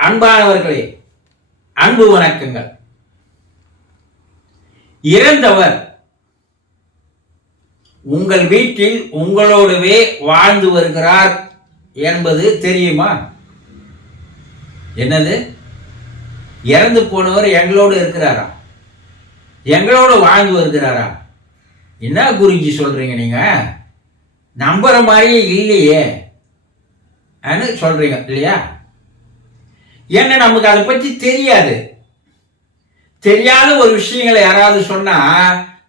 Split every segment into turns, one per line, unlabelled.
அன்பானவர்களே அன்பு வணக்கங்கள். இறந்தவர் உங்கள் வீட்டில் உங்களோடவே வாழ்ந்து வருகிறார் என்பது தெரியுமா? என்னது? இறந்து போனவர் எங்களோடு இருக்கிறாரா? எங்களோடு வாழ்ந்து வருகிறாரா? என்ன குருஜி சொல்றீங்க நீங்க? நம்புற மாதிரியே இல்லையே. ன்னு சொல்றீங்க இல்லையா? ஏன்னா நமக்கு அதை பற்றி தெரியாது. தெரியாத ஒரு விஷயங்களை யாராவது சொன்னா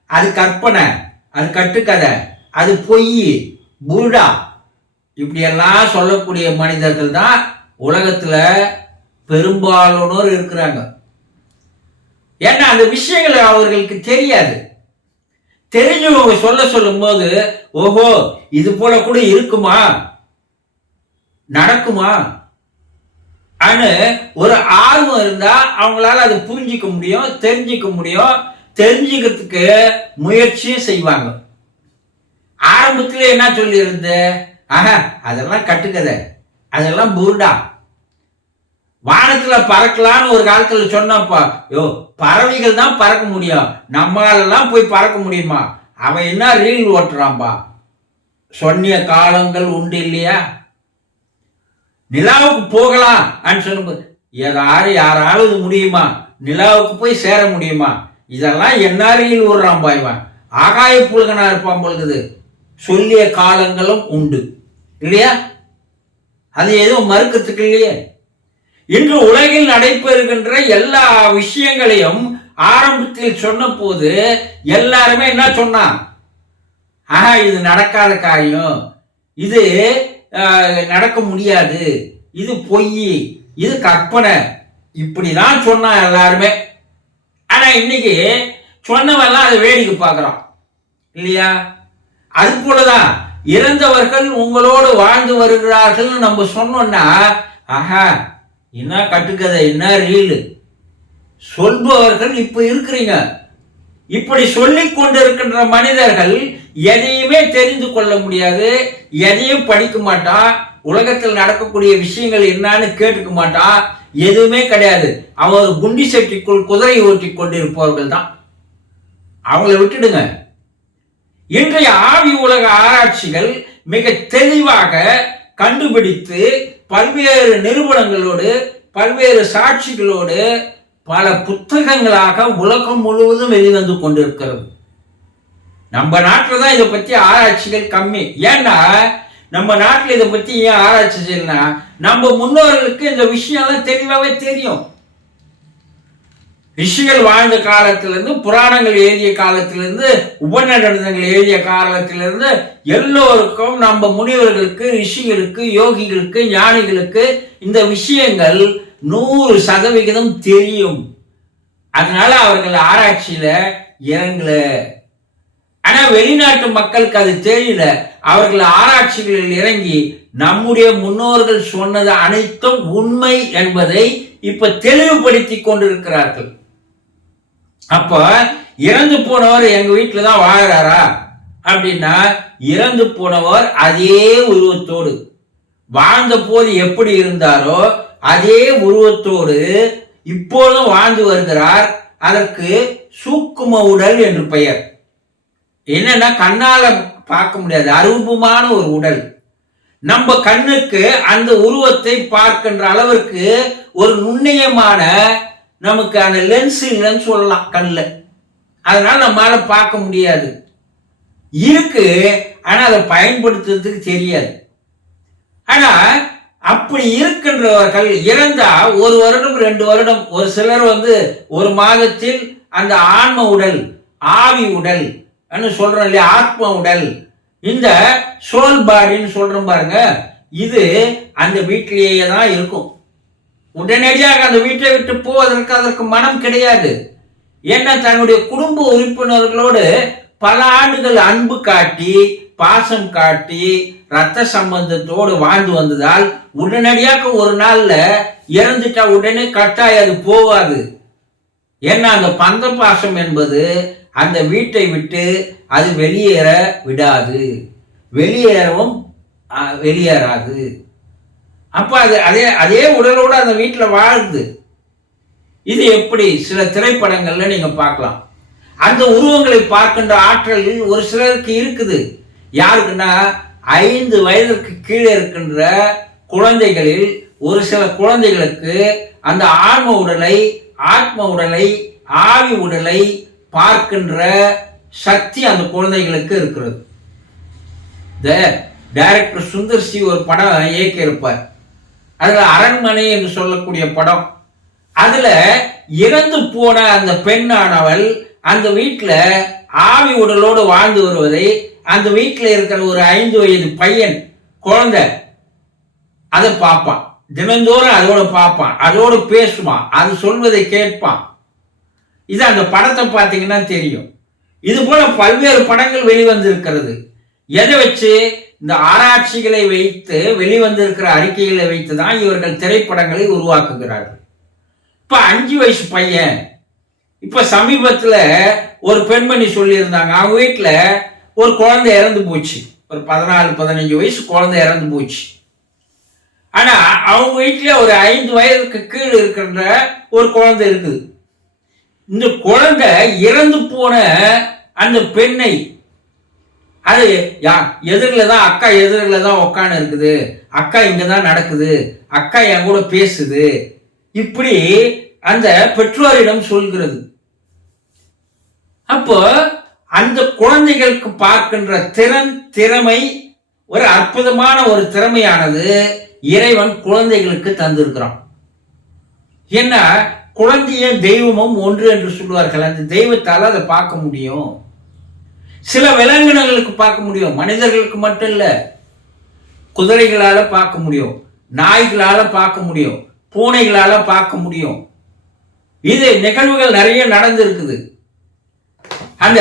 அது கற்பனை அது கட்டுக்கதை அது பொய் புருடா இப்படியெல்லாம் சொல்லக்கூடிய மனிதர்கள் தான் உலகத்தில் பெரும்பாலானோர் இருக்கிறாங்க. ஏன்னா அந்த விஷயங்கள் அவர்களுக்கு தெரியாது. தெரிஞ்சவங்க சொல்ல சொல்லும்போது ஓஹோ இது போல கூட இருக்குமா? நடக்குமா? அனு ஒரு ஆர்வம் இருந்தா அவங்களால அதை புரிஞ்சிக்க முடியும் தெரிஞ்சிக்க முடியும். தெரிஞ்சுக்கிறதுக்கு முயற்சியும் செய்வாங்க. ஆரம்பத்துல என்ன சொல்லியிருந்து? ஆஹா அதெல்லாம் கட்டுக்கதை. அதெல்லாம் புருடா வானத்துல பறக்கலாம்னு ஒரு காலத்துல சொன்னப்பா. யோ பறவைகள் தான் பறக்க முடியும். நம்மளாலலாம் போய் பறக்க முடியுமா? அவன் என்ன ரீல் ஓட்டுறான்பா? சொன்னிய காலங்கள் உண்டு இல்லையா? நிலாவுக்கு போகலாம் அப்படின்னு சொல்லும்போது ஏதாவது யாராவது முடியுமா? நிலாவுக்கு போய் சேர முடியுமா? இதெல்லாம் என்ன விடுறான் பாய்வான் ஆகாய புழுகனா இருப்பான் பொழுது சொல்லிய காலங்களும் உண்டு. இல்லையா? அது எதுவும் மறுக்கிறதுக்கு இல்லையே. இன்று உலகில் நடைபெறுகின்ற எல்லா விஷயங்களையும் ஆரம்பத்தில் சொன்ன போது எல்லாருமே என்ன சொன்னான்? ஆஹா இது நடக்காத காரியம். இது நடக்க முடியாது. இது பொய். இது கற்பனை. இப்படி தான் சொன்னான் எல்லாருமே. ஆனால் இன்னைக்கு சொன்னவெல்லாம் அதை வேடிக்கை பார்க்குறான். இல்லையா? அது போலதான் இறந்தவர்கள் உங்களோடு வாழ்ந்து வருகிறார்கள்னு நம்ம சொன்னோம்னா ஆஹா என்ன கட்டுக்கதை என்ன ரீலு. சொல்பவர்கள் இப்போ இருக்கிறீங்க. இப்படி சொல்லிக் கொண்டிருக்கின்ற மனிதர்கள் எதையுமே தெரிந்து கொள்ள முடியாது எதையும் படிக்க மாட்டான் உலகத்தில் நடக்கக்கூடிய விஷயங்கள் என்னன்னு கேட்டுக்க மாட்டான் எதுவுமே கிடையாது. அவன் ஒரு குண்டி செட்டிக்குள் குதிரை ஓட்டி கொண்டிருப்பவர்கள் தான். அவங்கள விட்டுடுங்க. இன்றைய ஆவி உலக ஆராய்ச்சிகள் மிக தெளிவாக கண்டுபிடித்து பல்வேறு நிறுவனங்களோடு பல்வேறு சாட்சிகளோடு பல புத்தகங்களாக உலகம் முழுவதும் வெளிவந்து கொண்டிருக்கிறது. நம்ம நாட்டில் தான் இதை பற்றி ஆராய்ச்சிகள் கம்மி. ஏன்னா நம்ம நாட்டில் இதை பற்றி ஏன் ஆராய்ச்சி நம்ம முன்னோர்களுக்கு இந்த விஷயம்லாம் தெளிவாகவே தெரியும். ரிஷிகள் வாழ்ந்த காலத்திலிருந்து புராணங்கள் எழுதிய காலத்திலிருந்து உபநடனங்கள் எழுதிய காலத்திலிருந்து எல்லோருக்கும் நம்ம முனிவர்களுக்கு ரிஷிகளுக்கு யோகிகளுக்கு ஞானிகளுக்கு இந்த விஷயங்கள் நூறு சதவிகிதம் தெரியும். அதனால அவர்கள் ஆராய்ச்சியில இறங்கல. ஆனா வெளிநாட்டு மக்களுக்கு அது தெரியல. அவர்கள் ஆராய்ச்சிகளில் இறங்கி நம்முடைய முன்னோர்கள் சொன்னது அனைத்தும் உண்மை என்பதை இப்ப தெளிவுபடுத்தி கொண்டிருக்கிறார்கள். அப்ப இறந்து போனவர் எங்க வீட்டில் தான் வாழறாரா? அப்படின்னா இறந்து போனவர் அதே உருவத்தோடு. வாழ்ந்த போது எப்படி இருந்தாரோ அதே உருவத்தோடு இப்போதும் வாழ்ந்து வருகிறார். அதற்கு சூக்கும உடல் என்று பெயர். என்னன்னா கண்ணால பார்க்க முடியாது. அரூபமான ஒரு உடல். நம்ம கண்ணுக்கு அந்த உருவத்தை பார்க்கின்ற அளவிற்கு ஒரு நுண்ணியமான நமக்கு அந்த லென்ஸ் இல்லைன்னு சொல்லலாம் கண்ணில். அதனால நம்மளால பார்க்க முடியாது. இருக்கு ஆனா அதை பயன்படுத்துறதுக்கு தெரியாது. ஆனா அப்படி இருக்கின்றவர்கள் இறந்தா ஒரு வருடம் ரெண்டு வருடம் ஒரு சிலர் வந்து ஒரு மாதத்தில் அந்த ஆன்ம உடல் ஆவி உடல் சொல்றோம் இல்லையா? ஆத்ம உடல். இந்த சோல் பாடின்னு சொல்றோம் பாருங்க. இது அந்த வீட்டிலேயே தான் இருக்கும். உடனடியாக அந்த வீட்டை விட்டு போவதற்கு அதற்கு மனம் கிடையாது. ஏன்னா தன்னுடைய குடும்ப உறுப்பினர்களோடு பல ஆண்டுகள் அன்பு காட்டி பாசம் காட்டி ரத்த சம்பந்தத்தோடு வாழ்ந்து வந்ததால் உடனடியாக ஒரு நாள்ல இறந்துட்டா உடனே கட்டாயம் அது போகாது ஏன்னா அந்த பந்த பாசம் என்பது அந்த வீட்டை விட்டு அது வெளியேற விடாது. வெளியேறவும் வெளியேறாது. அப்ப அது அதே அதே உடலோடு அந்த வீட்டில் வாழுது இது எப்படி? சில திரைப்படங்கள்ல நீங்க பார்க்கலாம். அந்த உருவங்களை பார்க்கின்ற ஆற்றல் ஒரு சிலருக்கு இருக்குது. யாருக்குன்னா ஐந்து வயதிற்கு கீழே இருக்கின்ற குழந்தைகளில் ஒரு சில குழந்தைகளுக்கு அந்த ஆன்ம உடலை ஆத்ம உடலை ஆவி உடலை பார்க்கின்ற சக்தி அந்த குழந்தைகளுக்கு இருக்கிறது. இந்த டைரக்டர் சுந்தர் சி ஒரு படம் இயக்கியிருப்பார். அதில் அரண்மனை என்று சொல்லக்கூடிய படம். அதில் இறந்து போன அந்த பெண்ணானவள் அந்த வீட்டில் ஆவி உடலோடு வாழ்ந்து வருவதை அந்த வீட்டில் இருக்கிற ஒரு ஐந்து வயது பையன் குழந்தை அதை பார்ப்பான். தினந்தோறும் அதோட பார்ப்பான். அதோடு பேசுவான். அது சொல்வதை கேட்பான். இது அந்த படத்தை பார்த்தீங்கன்னா தெரியும். இது போல பல்வேறு படங்கள் வெளிவந்திருக்கிறது. எதை வச்சு? இந்த ஆராய்ச்சிகளை வைத்து வெளிவந்திருக்கிற அறிக்கைகளை வைத்து தான் இவர்கள் திரைப்படங்களை உருவாக்குகிறார்கள். இப்போ அஞ்சு வயசு பையன் இப்போ சமீபத்தில் ஒரு பெண்மணி சொல்லியிருந்தாங்க. அவங்க வீட்டில் ஒரு குழந்தை இறந்து போச்சு. ஒரு பதினாலு பதினஞ்சு வயசு குழந்தை இறந்து போச்சு. ஆனால் அவங்க வீட்டில் ஒரு ஐந்து வயதுக்கு கீழ் இருக்கின்ற ஒரு குழந்தை இருக்குது. இந்த குழந்தை இறந்து போன அந்த பெண்ணை அது யா எதிரில் தான் அக்கா எதிரில் தான் உக்காந்து இருக்குது. அக்கா இங்கே தான் நடக்குது. அக்கா என் கூட பேசுது. இப்படி அந்த பெற்றோரிடம் சொல்கிறது. அப்போ அந்த குழந்தைகளுக்கு பார்க்கின்ற திறன் திறமை ஒரு அற்புதமான ஒரு திறமையானது இறைவன் குழந்தைகளுக்கு தந்திருக்கிறான். ஏன்னா குழந்தையும் தெய்வமும் ஒன்று என்று சொல்லுவார்கள். அந்த தெய்வத்தால் அதை பார்க்க முடியும். சில விலங்கினங்களுக்கு பார்க்க முடியும். மனிதர்களுக்கு மட்டும் இல்லை குதிரைகளால் பார்க்க முடியும். நாய்களால் பார்க்க முடியும். பூனைகளால் பார்க்க முடியும். இது நிகழ்வுகள் நிறைய நடந்திருக்குது. அந்த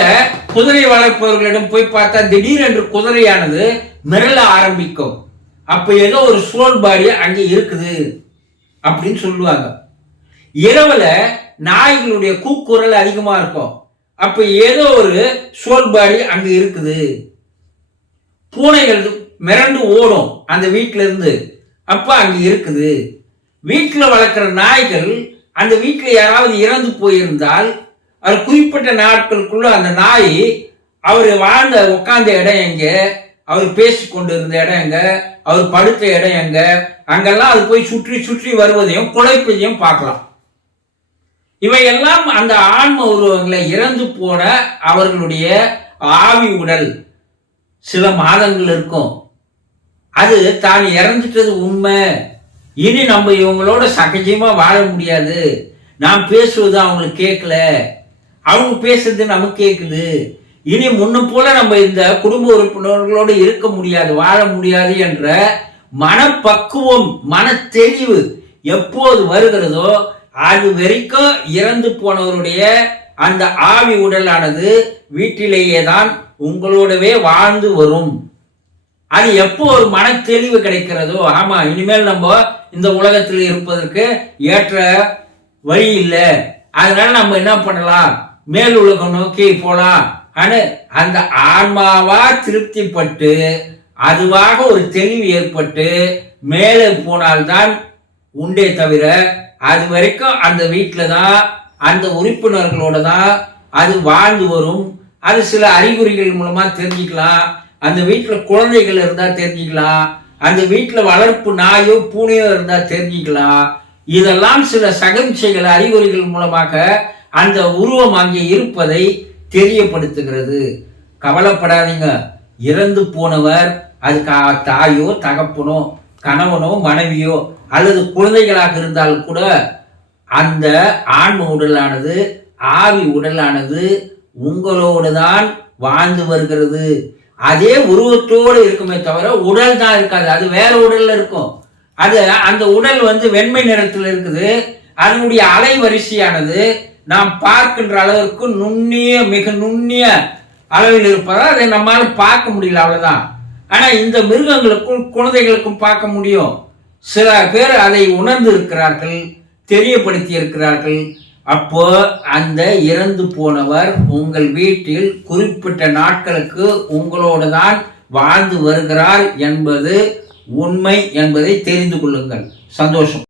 குதிரை வளர்ப்பவர்களிடம் போய் பார்த்தா திடீரென்று குதிரையானது மிரள ஆரம்பிக்கும். அப்போ ஏதோ ஒரு சோல் பாடி அங்கே இருக்குது அப்படின்னு சொல்லுவாங்க. இரவுல நாய்களுடைய கூக்குரல் அதிகமா இருக்கும். அப்ப ஏதோ ஒரு சோல்பாடி அங்க இருக்குது. பூனைகள் மிரண்டு ஓடும் அந்த வீட்டில இருந்து. அப்ப அங்க இருக்குது. வீட்டில் வளர்க்குற நாய்கள் அந்த வீட்டில் யாராவது இறந்து போயிருந்தால் அது குறிப்பிட்ட நாட்களுக்குள்ள அந்த நாய் அவர் வாழ்ந்த உட்கார்ந்த இடம் எங்க? அவர் பேசி கொண்டு இருந்த இடம் எங்க? அவர் படுத்த இடம் எங்க? அங்கெல்லாம் அது போய் சுற்றி சுற்றி வருவதையும் குழைப்பதையும் பார்க்கலாம். இவையெல்லாம் அந்த ஆன்ம உருவங்களை இறந்து போன அவர்களுடைய ஆவி உடல். சில மாதங்கள் இருக்கும். அது தான் இறந்துட்டது உண்மை. இனி நம்ம இவங்களோட சகஜமாக வாழ முடியாது. நாம் பேசுவது அவங்களுக்கு கேட்கல. அவங்க பேசுறது நமக்கு கேட்குது. இனி முன்னும் போல நம்ம இந்த குடும்ப உறுப்பினர்களோடு இருக்க முடியாது வாழ முடியாது என்ற மனப்பக்குவம் மன தெளிவு எப்போது வருகிறதோ அது வரைக்கும் இறந்து போனவருடைய அந்த ஆவி உடலானது வீட்டிலேயே தான் உங்களோடவே வாழ்ந்து வரும். அது எப்போ ஒரு மன தெளிவு கிடைக்கிறதோ ஆமா இனிமேல் நம்ம இந்த உலகத்தில் இருப்பதற்கு ஏற்ற வழி இல்லை. அதனால நம்ம என்ன பண்ணலாம்? மேல் உலகம் நோக்கி போலாம். ஆனா அந்த ஆன்மாவா திருப்திப்பட்டு அதுவாக ஒரு தெளிவு ஏற்பட்டு மேலே போனால்தான் உண்டே தவிர அது வரைக்கும் அந்த வீட்டில் தான் அந்த உறுப்பினர்களோட தான் அது வாழ்ந்து வரும். அது சில அறிகுறிகள் மூலமாக தெரிஞ்சுக்கலாம். அந்த வீட்டில் குழந்தைகள் இருந்தால் தெரிஞ்சுக்கலாம். அந்த வீட்டில் வளர்ப்பு நாயோ பூனையோ இருந்தால் தெரிஞ்சுக்கலாம். இதெல்லாம் சில சகம்சைகள் அறிகுறிகள் மூலமாக அந்த உருவம் அங்கே இருப்பதை தெரியப்படுத்துகிறது. கவலைப்படாதீங்க. இறந்து போனவர் அதுக்கு தாயோ தகப்பனோ கணவனோ மனைவியோ அல்லது குழந்தைகளாக இருந்தால் கூட அந்த ஆன்ம உடலானது ஆவி உடலானது உங்களோடு தான் வாழ்ந்து வருகிறது. அதே உருவத்தோடு இருக்குமே தவிர உடல் தான் இருக்காது. அது வேற உடல்ல இருக்கும். அது அந்த உடல் வந்து வெண்மை நிறத்தில் இருக்குது. அதனுடைய அலைவரிசையானது நாம் பார்க்கின்ற அளவிற்கு நுண்ணிய மிக நுண்ணிய அளவில் இருப்பதால் அதை நம்மால் பார்க்க முடியல அவ்வளோதான் ஆனால் இந்த மிருகங்களுக்கும் குழந்தைகளுக்கும் பார்க்க முடியும். சில பேர் அதை உணர்ந்து இருக்கிறார்கள் தெரியப்படுத்தி இருக்கிறார்கள் அப்போ அந்த இறந்து போனவர் உங்கள் வீட்டில் குறிப்பிட்ட நாட்களுக்கு உங்களோடு தான் வாழ்ந்து வருகிறார் என்பது உண்மை என்பதை தெரிந்து கொள்ளுங்கள். சந்தோஷம்.